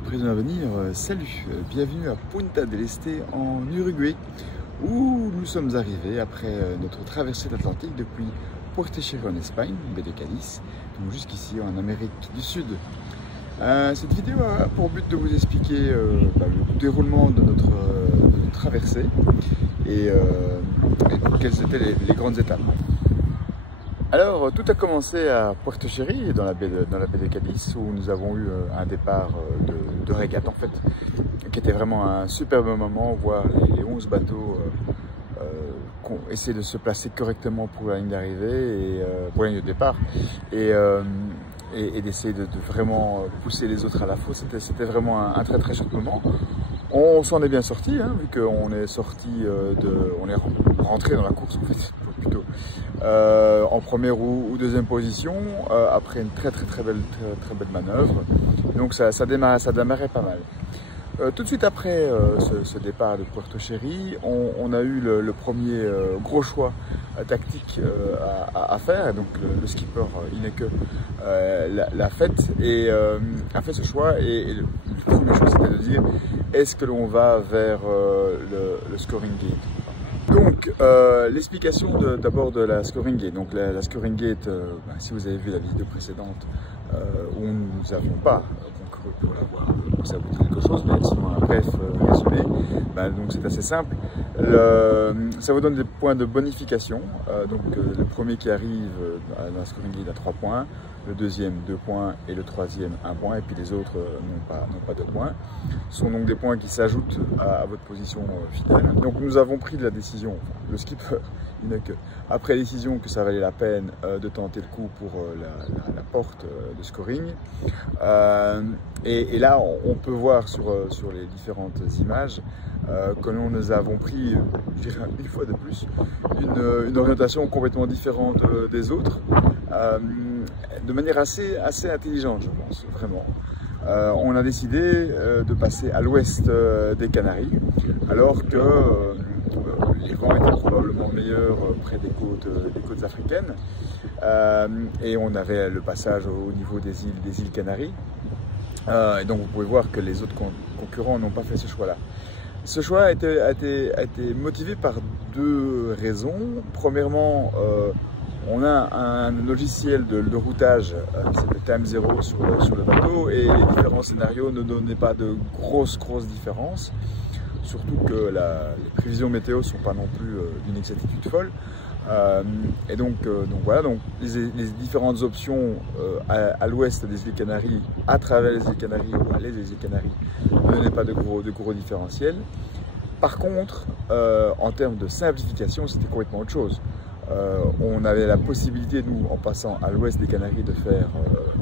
présent à venir, salut, bienvenue à Punta del Este en Uruguay où nous sommes arrivés après notre traversée de l'Atlantique depuis Puerto Cherry en Espagne, baie de Cadiz, donc jusqu'ici en Amérique du Sud. Cette vidéo a pour but de vous expliquer le déroulement de notre traversée et quelles étaient les grandes étapes. Alors, tout a commencé à Puerto Cherry, dans la baie de Cadiz, où nous avons eu un départ de régate, en fait, qui était vraiment un superbe moment, voir les 11 bateaux essayer de se placer correctement pour la ligne d'arrivée, et pour la ligne de départ, et d'essayer de vraiment pousser les autres à la faute. C'était vraiment un très très chouette moment. On s'en est bien sorti, hein, vu qu'on est sorti on est rentré dans la course, en fait, plutôt, en première ou deuxième position, après une très belle manœuvre. Donc ça démarrait pas mal. Tout de suite après ce départ de Puerto Cherry, on a eu le premier gros choix tactique à faire. Donc le skipper Ineke l'a fait et a fait ce choix. Et le premier choix, c'était de dire: est-ce que l'on va vers le scoring gate? Donc l'explication d'abord de la scoring gate. Donc la scoring gate, si vous avez vu la vidéo précédente où nous n'avons pas concouru pour l'avoir, ça vous dit quelque chose, mais sinon un bref résumé, donc c'est assez simple. Ça vous donne des points de bonification. Donc le premier qui arrive dans la scoring gate a 3 points, le deuxième 2 points et le troisième 1 point, et puis les autres n'ont pas 2 points. Ce sont donc des points qui s'ajoutent à votre position finale. Donc nous avons pris la décision, le skipper après décision, que ça valait la peine de tenter le coup pour la porte de scoring. Et là on peut voir sur les différentes images que nous avons pris, je dirais une fois de plus, une orientation complètement différente des autres, de manière assez intelligente, je pense, vraiment. On a décidé de passer à l'ouest des Canaries, alors que les vents étaient probablement meilleurs près des côtes africaines, et on avait le passage au niveau des îles Canaries. Et donc vous pouvez voir que les autres concurrents n'ont pas fait ce choix-là. Ce choix a été motivé par 2 raisons. Premièrement, on a un logiciel de routage qui s'appelle Time Zero sur le bateau, et les différents scénarios ne donnaient pas de grosses différences. Surtout que les prévisions météo ne sont pas non plus d'une exactitude folle. Et donc voilà, les différentes options à l'ouest des îles Canaries, à travers les îles Canaries ou à l'est des îles Canaries, ne donnaient pas de gros différentiels. Par contre, en termes de simplification, c'était complètement autre chose. On avait la possibilité, nous, en passant à l'ouest des Canaries, de faire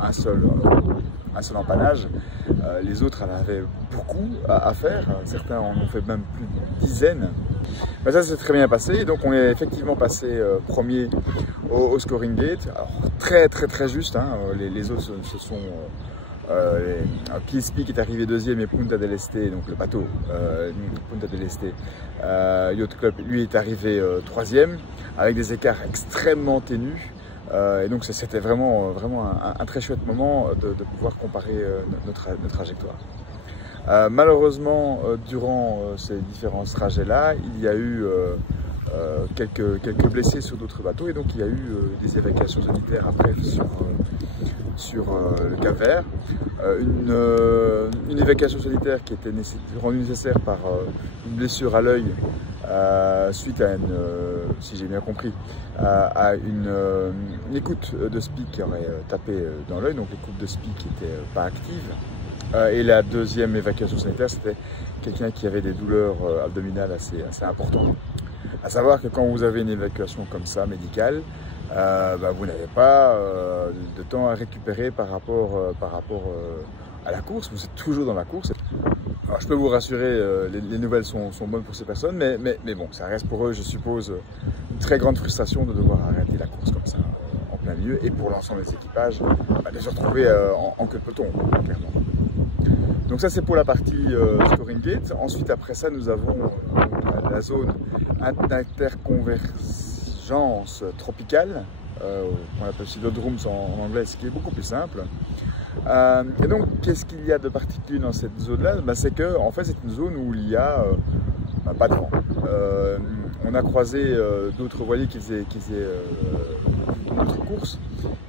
un seul empannage. Les autres en avaient beaucoup à faire, certains en ont fait même plus de dizaines. Mais ça s'est très bien passé, donc on est effectivement passé premier au scoring gate. Alors, très juste, hein. Les autres se sont... PSP qui est arrivé deuxième, et Punta del Este, donc le bateau Punta del Este Yacht Club, lui est arrivé troisième, avec des écarts extrêmement ténus. Et donc c'était vraiment un très chouette moment de pouvoir comparer notre trajectoire. Malheureusement, durant ces différents trajets-là, il y a eu quelques blessés sur d'autres bateaux, et donc il y a eu des évacuations sanitaires après sur le Cap-Vert. Une évacuation sanitaire qui était rendue nécessaire par une blessure à l'œil suite à si j'ai bien compris, à une écoute de SPIC qui aurait tapé dans l'œil, donc l'écoute de SPIC qui n'était pas active. Et la deuxième évacuation sanitaire, c'était quelqu'un qui avait des douleurs abdominales assez importantes. À savoir que quand vous avez une évacuation comme ça, médicale, vous n'avez pas de temps à récupérer par rapport à la course. Vous êtes toujours dans la course. Alors, je peux vous rassurer, les nouvelles sont bonnes pour ces personnes, mais bon, ça reste pour eux, je suppose, une très grande frustration de devoir arrêter la course comme ça, en plein milieu, et pour l'ensemble des équipages, de se retrouver en queue de peloton, clairement. Donc ça, c'est pour la partie scoring gate. Ensuite, après ça, nous avons la zone d'interconvergence tropicale, qu'on appelle Cylindrums en anglais, ce qui est beaucoup plus simple. Et donc, qu'est-ce qu'il y a de particulier dans cette zone-là? C'est que, en fait, c'est une zone où il y a pas de vent. On a croisé d'autres voiliers qui faisaient d'autres courses,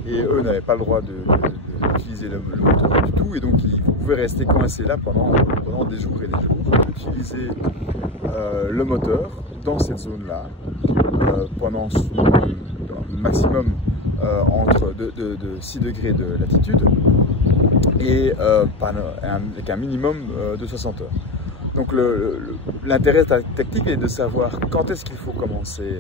et eux n'avaient pas le droit d'utiliser le moteur du tout, et donc ils pouvaient rester coincés là pendant des jours et des jours. Utiliser le moteur dans cette zone-là pendant un maximum entre de 6 degrés de latitude et avec un minimum de 60 heures. Donc l'intérêt tactique est de savoir quand est-ce qu'il faut commencer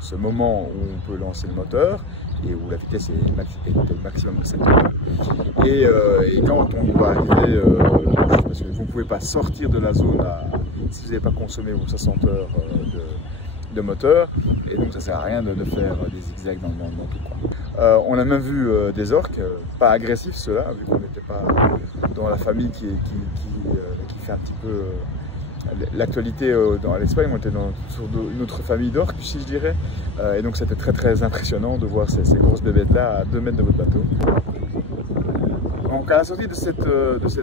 ce moment où on peut lancer le moteur et où la vitesse est au maximum de 7 heures. Et quand on va arriver, parce que vous ne pouvez pas sortir de la zone si vous n'avez pas consommé vos 60 heures de moteur, et donc ça ne sert à rien de faire des zigzags dans tout coin. On a même vu des orques, pas agressifs ceux-là, vu qu'on n'était pas dans la famille qui fait un petit peu l'actualité dans l'Espagne. On était sur une autre famille d'orques, si je dirais, et donc c'était très impressionnant de voir ces grosses bébêtes-là à 2 mètres de votre bateau. Donc à la sortie de cette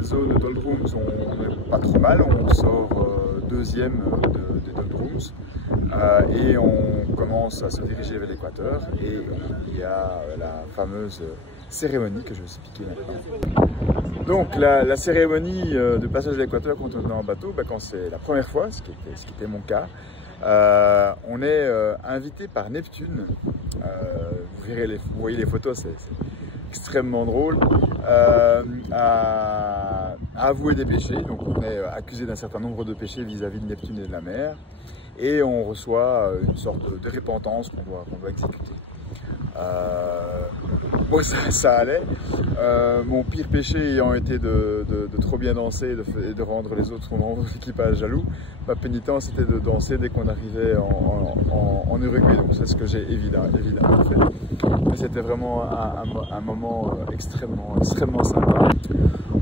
zone de doldrums, on n'est pas trop mal, on sort deuxième des doldrums. Et on commence à se diriger vers l'équateur, et il y a la fameuse cérémonie que je vais vous expliquer maintenant. Donc la cérémonie de passage de l'équateur quand on est en bateau, quand c'est la première fois, ce qui était mon cas, on est invité par Neptune. Vous voyez les photos, c'est extrêmement drôle, à avouer des péchés. Donc on est accusé d'un certain nombre de péchés vis-à-vis de Neptune et de la mer. Et on reçoit une sorte de repentance qu'on doit exécuter. Moi ça allait. Mon pire péché ayant été de trop bien danser et de rendre les autres membres de l'équipage jaloux. Ma pénitence était de danser dès qu'on arrivait en Uruguay. Donc c'est ce que j'ai évidemment fait. Mais c'était vraiment un moment extrêmement sympa.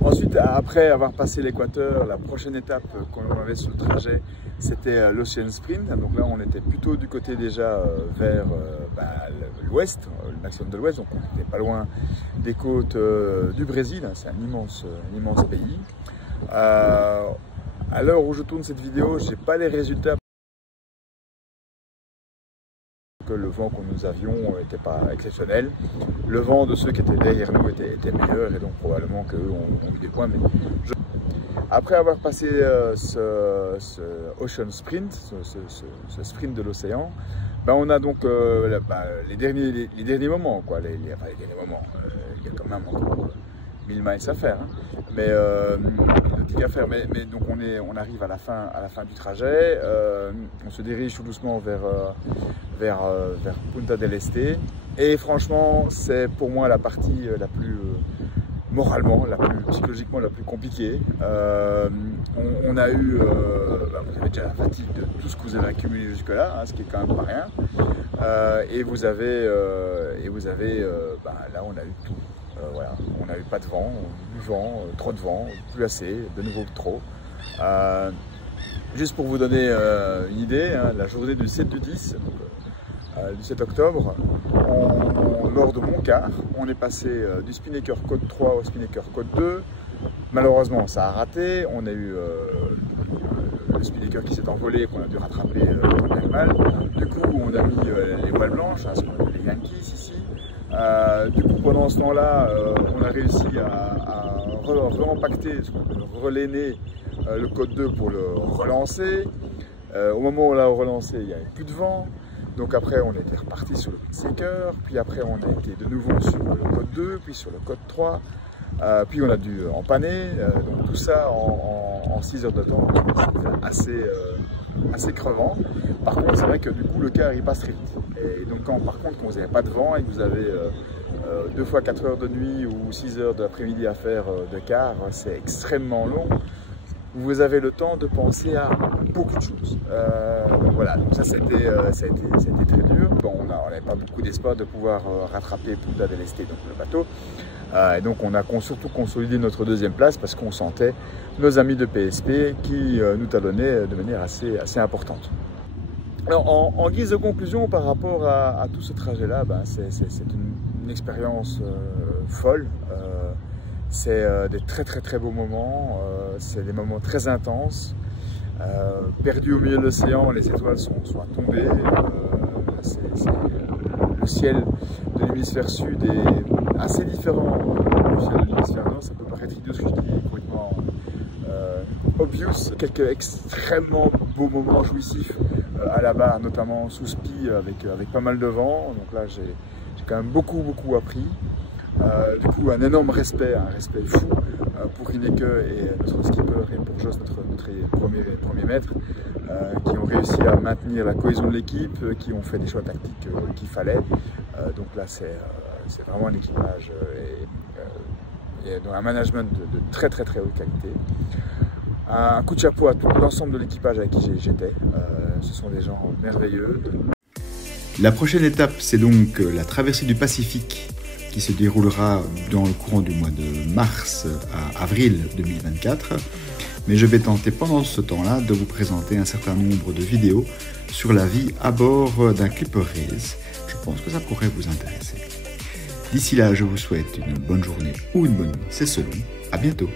Ensuite, après avoir passé l'équateur, la prochaine étape qu'on avait sur le trajet, c'était l'Ocean Sprint. Donc là, on était plutôt du côté déjà vers l'ouest, le maximum de l'ouest. Donc on n'était pas loin des côtes du Brésil. C'est un immense pays. À l'heure où je tourne cette vidéo, je n'ai pas les résultats. Que le vent que nous avions n'était pas exceptionnel. Le vent de ceux qui étaient derrière nous était meilleur, et donc probablement qu'eux ont eu des points. Mais après avoir passé ce Ocean Sprint, ce sprint de l'océan, on a donc les derniers moments, quoi. Les derniers moments. Il y a quand même encore 1000 miles à faire, hein. Mais donc on arrive à la fin du trajet. On se dirige tout doucement vers Punta del Este, et franchement c'est pour moi la partie la plus moralement, psychologiquement la plus compliquée. On a eu, vous avez déjà la fatigue de tout ce que vous avez accumulé jusque là, hein, ce qui est quand même pas rien, et vous avez là on a eu tout. Voilà, on n'a eu pas de vent, du vent, trop de vent, plus assez, de nouveau trop. Juste pour vous donner une idée, hein, la journée du 7 du 10, du 7 octobre, lors de mon quart, on est passé du Spinnaker Côte 3 au Spinnaker Côte 2. Malheureusement, ça a raté. On a eu le Spinnaker qui s'est envolé, qu'on a dû rattraper bien mal. Du coup, on a mis les voiles blanches, hein, ce qu'on appelle les Yankees ici. Du coup, pendant ce temps-là, on a réussi à re-impacter, relainer le Côte 2 pour le relancer. Au moment où on l'a relancé, il n'y avait plus de vent. Donc après, on était reparti sur le Seeker, puis après on a été de nouveau sur le Côte 2, puis sur le Côte 3, puis on a dû empanner, donc tout ça en 6 heures de temps, c'était assez crevant. Par contre, c'est vrai que du coup, le quart il passe très vite. Et donc par contre, quand vous n'avez pas de vent et que vous avez 2 fois 4 heures de nuit ou 6 heures de l'après-midi à faire de quart, c'est extrêmement long. Vous avez le temps de penser à beaucoup de choses. Voilà, donc ça a été très dur. Bon, on n'avait pas beaucoup d'espoir de pouvoir rattraper Punta del Este, donc le bateau. Et donc on a surtout consolidé notre deuxième place parce qu'on sentait nos amis de PSP qui nous talonnaient de manière assez importante. Alors en guise de conclusion par rapport à tout ce trajet-là, c'est une expérience folle. C'est des très beaux moments, c'est des moments très intenses. Perdu au milieu de l'océan, les étoiles sont tombées. Le ciel de l'hémisphère sud est assez différent du ciel de l'hémisphère nord. Ça peut paraître idiot ce que je dis, complètement obvious. Quelques extrêmement beaux moments jouissifs à la barre, notamment sous spi avec pas mal de vent. Donc là, j'ai quand même beaucoup appris. Du coup, un énorme respect, un respect fou pour Rineke et notre skipper et pour Jos, notre premier maître, qui ont réussi à maintenir la cohésion de l'équipe, qui ont fait des choix tactiques qu'il fallait. Donc là, c'est vraiment un équipage et un management de très haute qualité. Un coup de chapeau à tout l'ensemble de l'équipage avec qui j'étais. Ce sont des gens merveilleux. La prochaine étape, c'est donc la traversée du Pacifique qui se déroulera dans le courant du mois de mars à avril 2024. Mais je vais tenter pendant ce temps-là de vous présenter un certain nombre de vidéos sur la vie à bord d'un Clipper Race. Je pense que ça pourrait vous intéresser. D'ici là, je vous souhaite une bonne journée ou une bonne nuit, c'est selon. À bientôt.